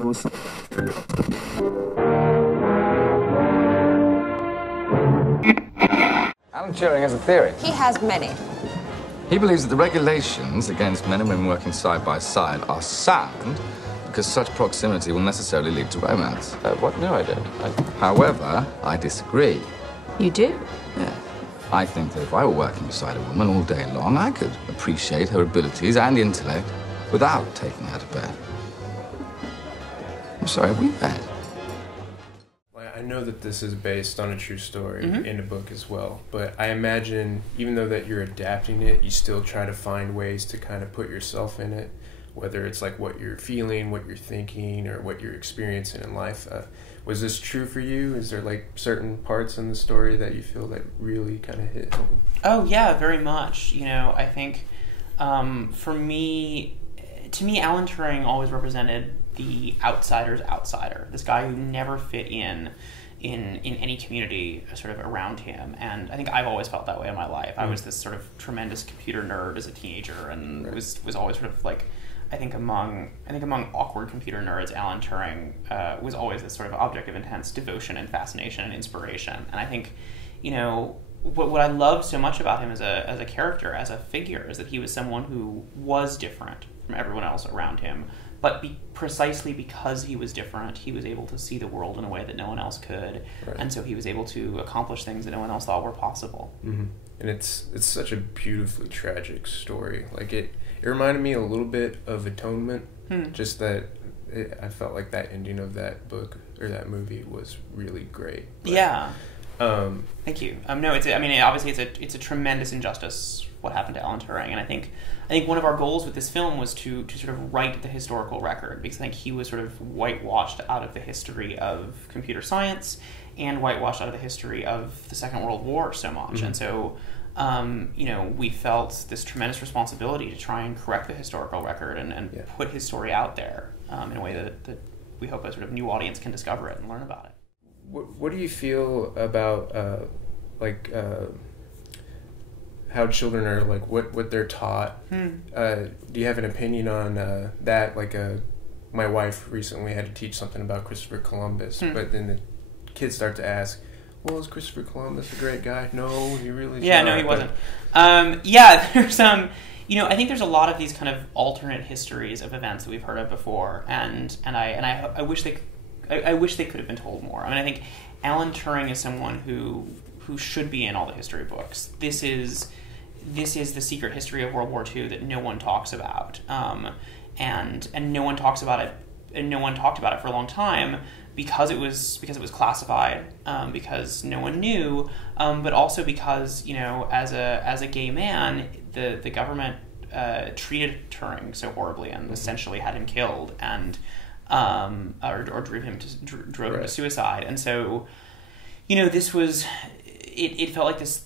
Alan Turing has a theory. He has many. He believes that the regulations against men and women working side by side are sound because such proximity will necessarily lead to romance. What? No, I don't. However, I disagree. You do? Yeah. I think that if I were working beside a woman all day long, I could appreciate her abilities and intellect without taking her to bed. I'm sorry, have we met? I know that this is based on a true story in a book as well, but I imagine even though that you're adapting it, you still try to find ways to kind of put yourself in it, whether it's like what you're feeling, what you're thinking, or what you're experiencing in life. Was this true for you? Is there like certain parts in the story that you feel that really kind of hit home? Oh yeah, very much. You know, I think for me, to me, Alan Turing always represented the outsider's outsider, this guy who never fit in any community sort of around him. And I think I've always felt that way in my life. I was this sort of tremendous computer nerd as a teenager, and was always sort of like, I think among awkward computer nerds, Alan Turing was always this sort of object of intense devotion and fascination and inspiration. And I think, you know, what I loved so much about him as a character, as a figure, is that he was someone who was different from everyone else around him. But precisely because he was different, he was able to see the world in a way that no one else could. Right. And so he was able to accomplish things that no one else thought were possible. Mm-hmm. And it's such a beautifully tragic story. Like it reminded me a little bit of Atonement. Just that I felt like that ending of that book or that movie was really great. But, yeah. Thank you. No, obviously it's a tremendous injustice what happened to Alan Turing, and I think one of our goals with this film was to sort of right the historical record, because I think he was sort of whitewashed out of the history of computer science and whitewashed out of the history of the Second World War so much. And so you know, we felt this tremendous responsibility to try and correct the historical record and put his story out there in a way that we hope a sort of new audience can discover it and learn about it. What do you feel about how children are, like, what they're taught? Do you have an opinion on that? Like, my wife recently had to teach something about Christopher Columbus, but then the kids start to ask, well, is Christopher Columbus a great guy? No, he really not. No, he wasn't. There's you know, I think there's a lot of these kind of alternate histories of events that we've heard of before, and I wish they could have been told more. I mean, I think Alan Turing is someone who should be in all the history books. This is the secret history of World War II that no one talks about, and no one talks about it, and no one talked about it for a long time because it was classified, because no one knew, but also because, you know, as a gay man, the government treated Turing so horribly and essentially had him killed, and or drove him to suicide. And so, you know, this was, it felt like this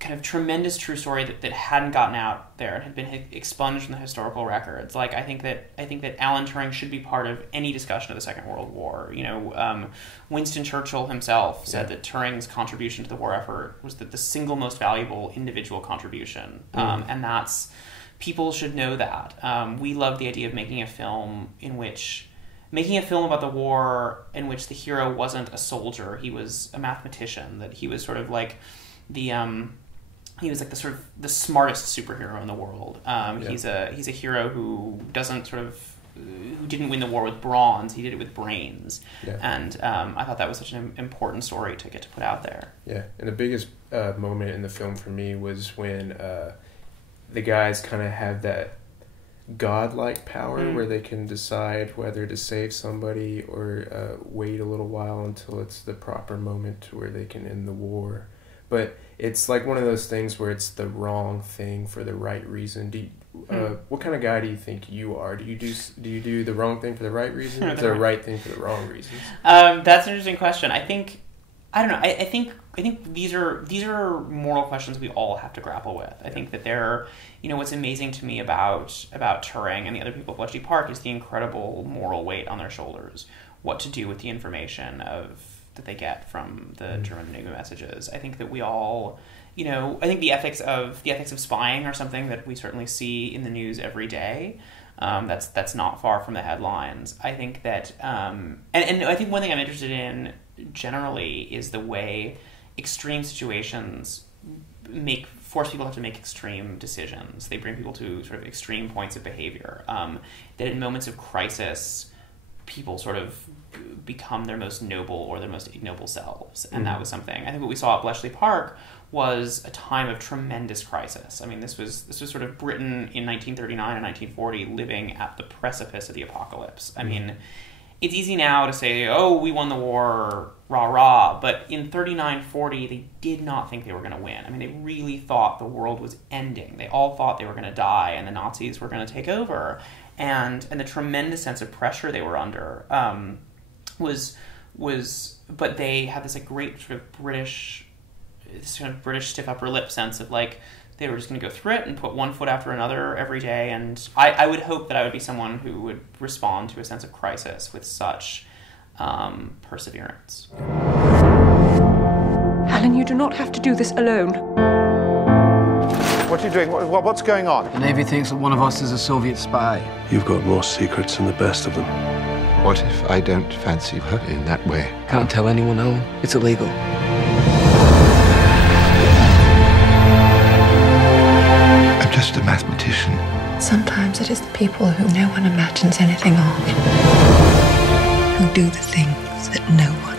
kind of tremendous true story that hadn't gotten out there and had been expunged from the historical records. Like, I think that Alan Turing should be part of any discussion of the Second World War. You know, Winston Churchill himself said that Turing's contribution to the war effort was the single most valuable individual contribution, and that's, people should know that. We love the idea of making a film about the war in which the hero wasn't a soldier, he was a mathematician, that he was sort of like he was like the smartest superhero in the world. He's a hero who didn't win the war with bronze, he did it with brains. And I thought that was such an important story to get to put out there. Yeah, and the biggest moment in the film for me was when the guys kind of have that godlike power where they can decide whether to save somebody or wait a little while until it's the proper moment where they can end the war. But it's like one of those things where it's the wrong thing for the right reason. What kind of guy do you think you are? Do you do the wrong thing for the right reason, or is there a right thing for the wrong reasons? That's an interesting question. I don't know. I think these are moral questions we all have to grapple with. I think that they're, you know, what's amazing to me about Turing and the other people at Bletchley Park is the incredible moral weight on their shoulders. What to do with the information that they get from the German Enigma messages. I think that we all, you know, I think the ethics of spying are something that we certainly see in the news every day. That's not far from the headlines. I think that, and I think one thing I'm interested in generally is the way extreme situations force people to have to make extreme decisions. They bring people to sort of extreme points of behavior. That in moments of crisis, people sort of become their most noble or their most ignoble selves. And that was something. I think what we saw at Bletchley Park was a time of tremendous crisis. I mean, this was sort of Britain in 1939 and 1940 living at the precipice of the apocalypse. I mean, it's easy now to say, oh, we won the war, rah, rah. But in 39-40, they did not think they were going to win. I mean, they really thought the world was ending. They all thought they were going to die and the Nazis were going to take over. And the tremendous sense of pressure they were under but they had this like great sort of British stiff upper lip sense of like, they were just going to go through it and put one foot after another every day. And I would hope that I would be someone who would respond to a sense of crisis with such perseverance. Alan, you do not have to do this alone. What are you doing? What's going on? The Navy thinks that one of us is a Soviet spy. You've got more secrets than the best of them. What if I don't fancy her in that way? Can't tell anyone, Alan. It's illegal. I'm just a mathematician. Sometimes it is the people who no one imagines anything of who do the things that no one